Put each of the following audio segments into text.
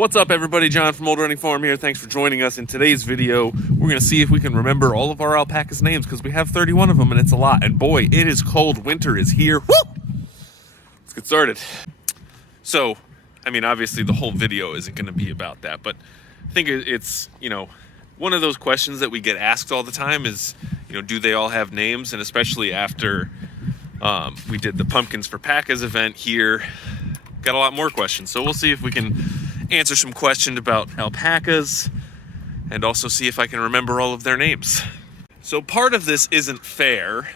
What's up, everybody? John from Old Running Farm here. Thanks for joining us. In today's video, we're going to see if we can remember all of our alpacas' names, because we have 31 of them, and it's a lot. And boy, it is cold. Winter is here. Woo! Let's get started. So, I mean, obviously the whole video isn't going to be about that, but I think it's, one of those questions that we get asked all the time is, do they all have names? And especially after we did the Pumpkins for Pacas event here, got a lot more questions. So we'll see if we can answer some questions about alpacas and also see if I can remember all of their names. So part of this isn't fair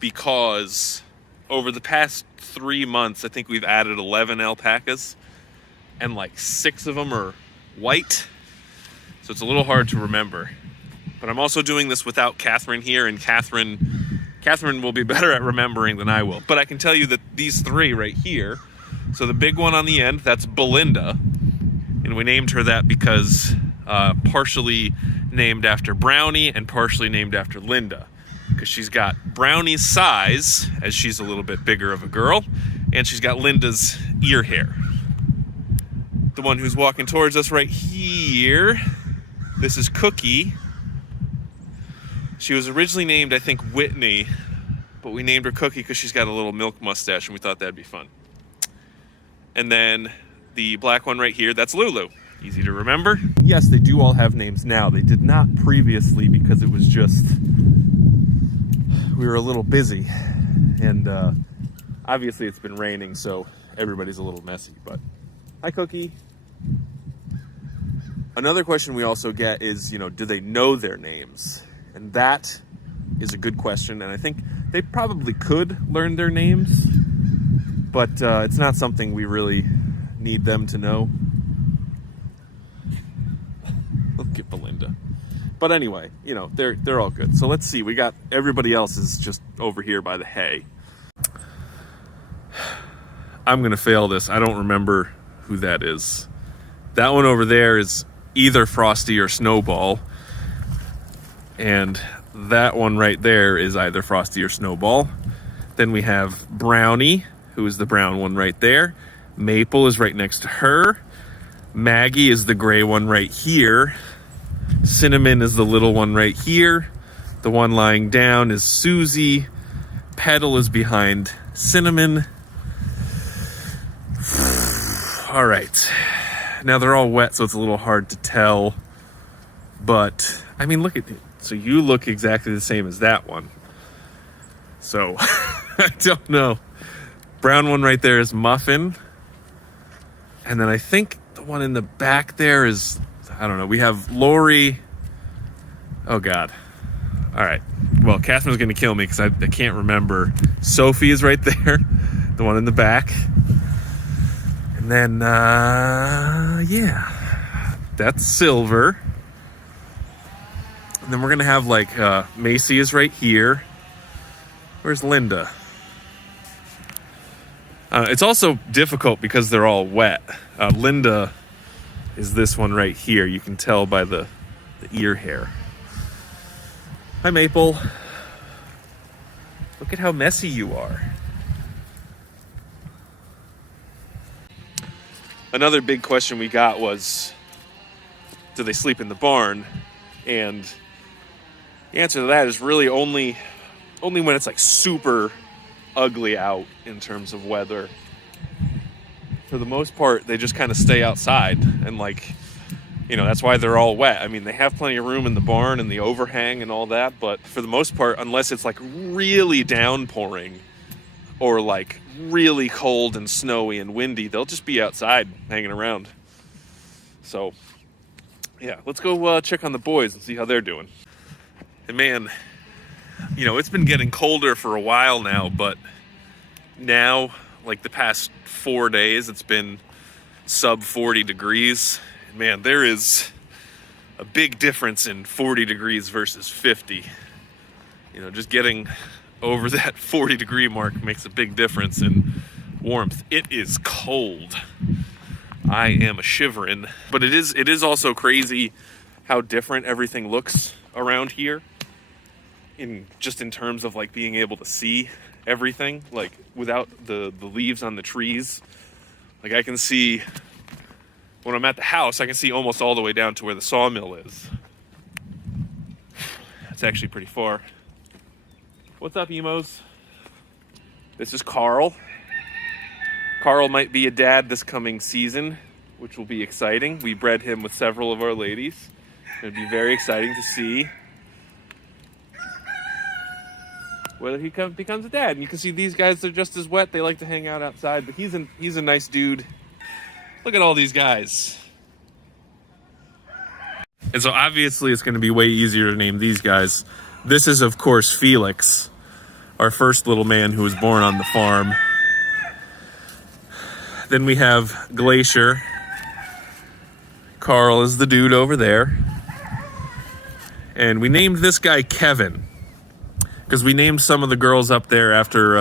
because over the past 3 months, I think we've added 11 alpacas and like 6 of them are white. So it's a little hard to remember. But I'm also doing this without Catherine here, and Catherine will be better at remembering than I will. But I can tell you that these 3 right here, so the big one on the end, that's Belinda. And we named her that because partially named after Brownie and partially named after Linda. Because she's got Brownie's size, as she's a little bit bigger of a girl, and she's got Linda's ear hair. The one who's walking towards us right here, this is Cookie. She was originally named, I think, Whitney, but we named her Cookie because she's got a little milk mustache and we thought that'd be fun. And then the black one right here, that's Lulu. Easy to remember. Yes, they do all have names now. They did not previously because it was just, we were a little busy. And obviously it's been raining, so everybody's a little messy, but hi, Cookie. Another question we also get is, do they know their names? And that is a good question. And I think they probably could learn their names, but it's not something we really need them to know. Look at Belinda. But anyway, they're all good. So let's see. We got everybody else is just over here by the hay. I'm gonna fail this. I don't remember who that is. That one over there is either Frosty or Snowball. And that one right there is either Frosty or Snowball. Then we have Brownie, who is the brown one right there. Maple is right next to her. Maggie is the gray one right here. Cinnamon is the little one right here. The one lying down is Susie. Petal is behind Cinnamon. All right. Now they're all wet, so it's a little hard to tell. But, I mean, look at it. So you look exactly the same as that one. So, I don't know. Brown one right there is Muffin. And then I think the one in the back there is, I don't know, we have Lori. Oh, God. All right. Well, Catherine's going to kill me because I can't remember. Sophie is right there, the one in the back. And then, yeah, that's Silver. And then we're going to have, Macy is right here. Where's Linda? It's also difficult because they're all wet. Linda is this one right here. You can tell by the ear hair. Hi, Maple. Look at how messy you are. Another big question we got was, do they sleep in the barn? And the answer to that is really only when it's super ugly out in terms of weather. For the most part, they just kind of stay outside and that's why they're all wet. I mean, they have plenty of room in the barn and the overhang and all that, but for the most part, unless it's really downpouring or really cold and snowy and windy, they'll just be outside hanging around. So yeah, let's go check on the boys and see how they're doing. And man, it's been getting colder for a while now, but now, the past 4 days, it's been sub 40 degrees. And man, there is a big difference in 40 degrees versus 50. Just getting over that 40 degree mark makes a big difference in warmth. It is cold. I am a shivering, but it is also crazy how different everything looks around here in terms of being able to see everything, without the leaves on the trees. I can see when I'm at the house, I can see almost all the way down to where the sawmill is. It's actually pretty far. What's up, emos? This is Carl. Carl might be a dad this coming season, which will be exciting. We bred him with several of our ladies. It'll be very exciting to see whether he becomes a dad. And you can see these guys, they're just as wet. They like to hang out outside, but he's a nice dude. Look at all these guys. And so obviously it's going to be way easier to name these guys. This is, of course, Felix, our first little man who was born on the farm. Then we have Glacier. Carl is the dude over there. And we named this guy Kevin because we named some of the girls up there after,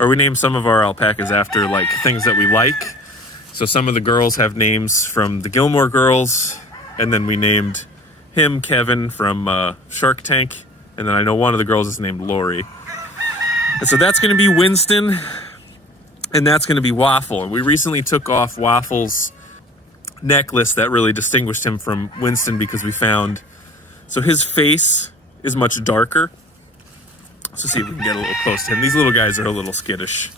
or we named some of our alpacas after like things that we like. So some of the girls have names from the Gilmore Girls, and then we named him Kevin from Shark Tank, and then I know one of the girls is named Lori. And so that's going to be Winston, and that's going to be Waffle. And we recently took off Waffle's necklace that really distinguished him from Winston because we found, so his face is much darker. Let's see if we can get a little close to him. These little guys are a little skittish.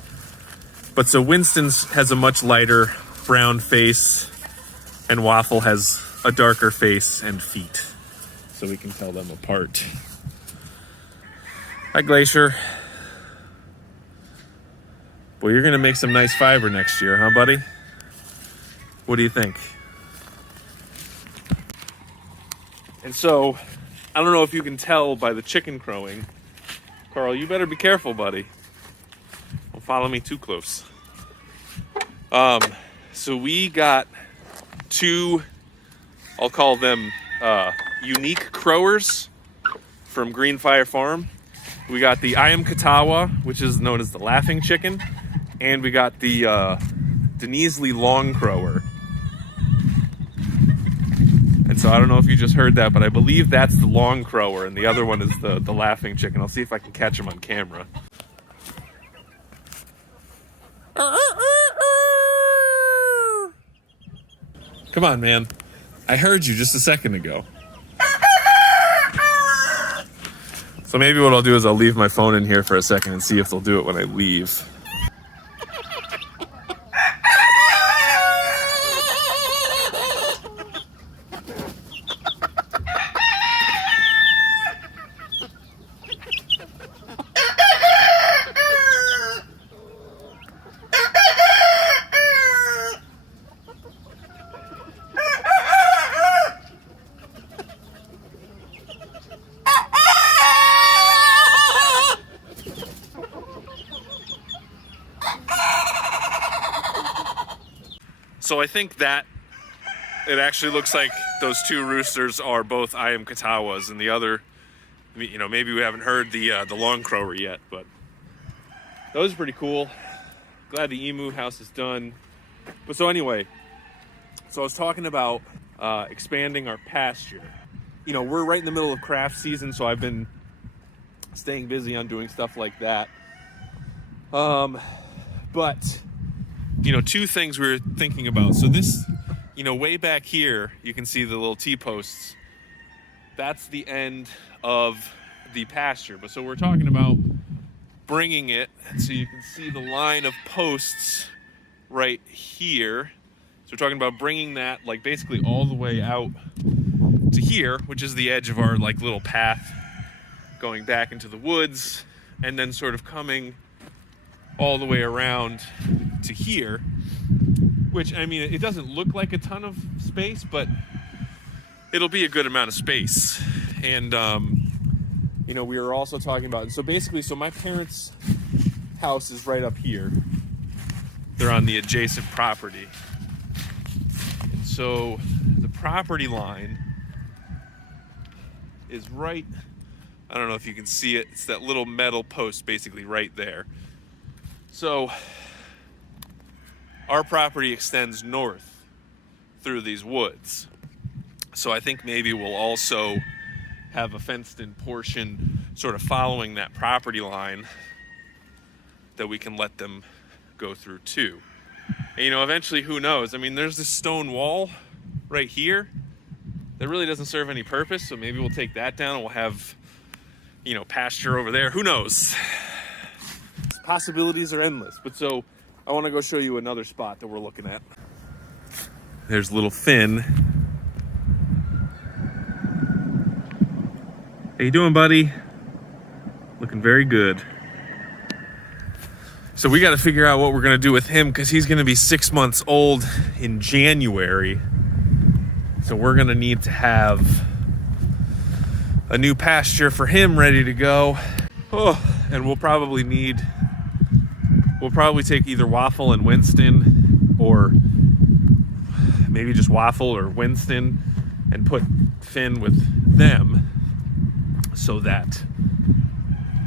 But so Winston's has a much lighter brown face, and Waffle has a darker face and feet. So we can tell them apart. Hi, Glacier. Well, you're going to make some nice fiber next year, huh, buddy? What do you think? And so, I don't know if you can tell by the chicken crowing. Carl, you better be careful, buddy. Don't follow me too close. So we got two, I'll call them unique crowers from Greenfire Farm. We got the I Am Katawa, which is known as the laughing chicken, and we got the Denisley long crower. And so I don't know if you just heard that, but I believe that's the long crower, and the other one is the laughing chicken. I'll see if I can catch him on camera. Come on, man. I heard you just a second ago. So maybe what I'll do is I'll leave my phone in here for a second and see if they'll do it when I leave. So I think that it actually looks like those two roosters are both I Am Katawas, and the other, you know, maybe we haven't heard the long crower yet, but those are pretty cool. Glad the emu house is done. But so anyway, so I was talking about expanding our pasture. You know, we're right in the middle of craft season, so I've been staying busy on doing stuff like that. But you know, two things we were thinking about. So this, you know, way back here, you can see the little T-posts. That's the end of the pasture. But so we're talking about bringing it, so you can see the line of posts right here. So we're talking about bringing that like basically all the way out to here, which is the edge of our like little path going back into the woods, and then sort of coming all the way around to here, which, I mean, it doesn't look like a ton of space, but it'll be a good amount of space. And you know, we were also talking about, so basically, so my parents' house is right up here. They're on the adjacent property. And so the property line is right, I don't know if you can see it, it's that little metal post basically right there. So our property extends north through these woods. So I think maybe we'll also have a fenced-in portion sort of following that property line that we can let them go through too. And, you know, eventually, who knows? I mean, there's this stone wall right here that really doesn't serve any purpose. So maybe we'll take that down and we'll have, you know, pasture over there. Who knows? Possibilities are endless. But so I want to go show you another spot that we're looking at. There's little Finn. How you doing, buddy? Looking very good. So we got to figure out what we're going to do with him because he's going to be 6 months old in January. So we're going to need to have a new pasture for him ready to go. Oh, and we'll probably take either Waffle and Winston, or maybe just Waffle or Winston, and put Finn with them so that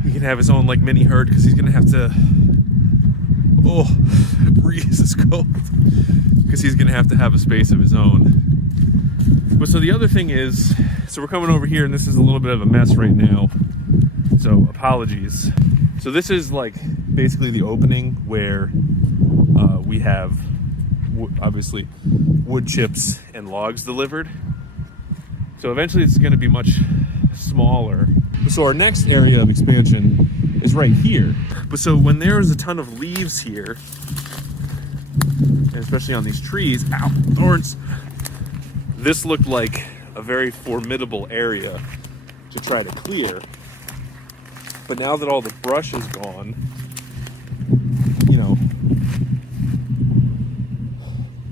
he can have his own like mini herd, because he's going to have to, oh, breeze is cold, because he's going to have a space of his own. But so the other thing is, so we're coming over here and this is a little bit of a mess right now, so apologies. So this is like basically the opening where we have obviously wood chips and logs delivered. So eventually it's going to be much smaller. So our next area of expansion is right here. But so when there is a ton of leaves here, and especially on these trees, ow, thorns, this looked like a very formidable area to try to clear. But now that all the brush is gone, you know,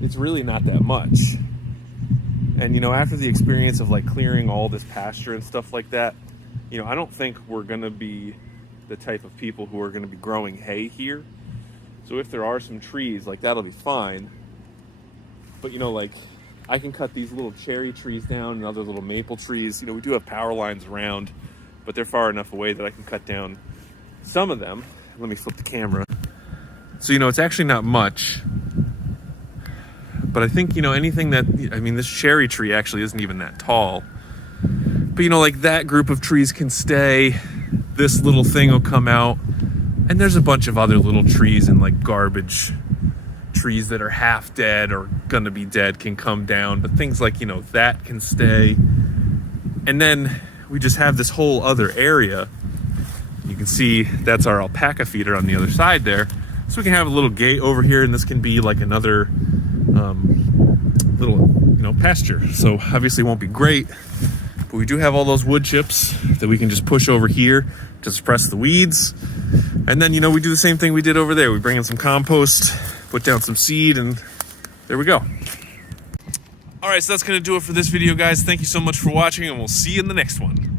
it's really not that much. And, you know, after the experience of like clearing all this pasture and stuff like that, you know, I don't think we're going to be the type of people who are going to be growing hay here. So if there are some trees, like, that'll be fine. But, you know, like, I can cut these little cherry trees down and other little maple trees. You know, we do have power lines around, but they're far enough away that I can cut down some of them. Let me flip the camera. So, you know, it's actually not much. But I think, you know, anything that, I mean, this cherry tree actually isn't even that tall. But, you know, like, that group of trees can stay. This little thing will come out. And there's a bunch of other little trees and, like, garbage trees that are half dead or gonna be dead can come down. But things like, you know, that can stay. And then we just have this whole other area. You can see that's our alpaca feeder on the other side there. So we can have a little gate over here, and this can be like another little, you know, pasture. So obviously it won't be great, but we do have all those wood chips that we can just push over here to suppress the weeds. And then, you know, we do the same thing we did over there. We bring in some compost, put down some seed, and there we go. All right, so that's gonna do it for this video, guys. Thank you so much for watching, and we'll see you in the next one.